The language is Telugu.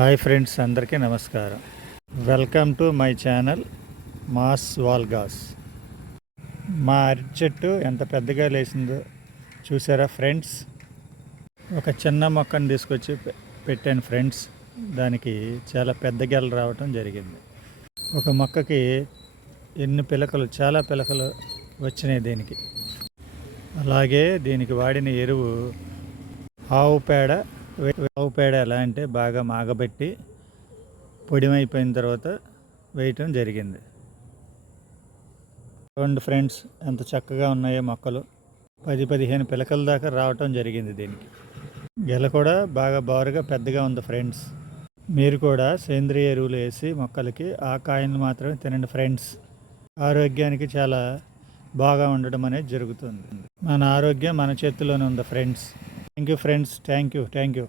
హాయ్ ఫ్రెండ్స్, అందరికీ నమస్కారం. Welcome to my channel mass vlogs. మా అరటి చెట్టు ఎంత పెద్దగా లేచిందో చూసారా ఫ్రెండ్స్. ఒక చిన్న మొక్కను తీసుకొచ్చి పెట్టాను ఫ్రెండ్స్. దానికి చాలా పెద్ద గెల రావటం జరిగింది. ఒక మొక్కకి చాలా పిలకలు వచ్చినాయి దీనికి. అలాగే దీనికి వాడిన ఎరువు ఆవు పేడ ఎలా అంటే బాగా మాగబెట్టి పొడిమైపోయిన తర్వాత వేయటం జరిగింది. చూడండి ఫ్రెండ్స్, ఎంత చక్కగా ఉన్నాయో మొక్కలు. 10-15 పిలకల దాకా రావటం జరిగింది దీనికి. గెల కూడా బాగా బారుగా పెద్దగా ఉంది ఫ్రెండ్స్. మీరు కూడా సేంద్రియ ఎరువులు వేసి మొక్కలకి ఆ కాయను మాత్రమే తినండి ఫ్రెండ్స్. ఆరోగ్యానికి చాలా బాగా ఉండడం అనేది జరుగుతుంది. మన ఆరోగ్యం మన చేతిలోనే ఉంది friends. Thank you friends. Thank you.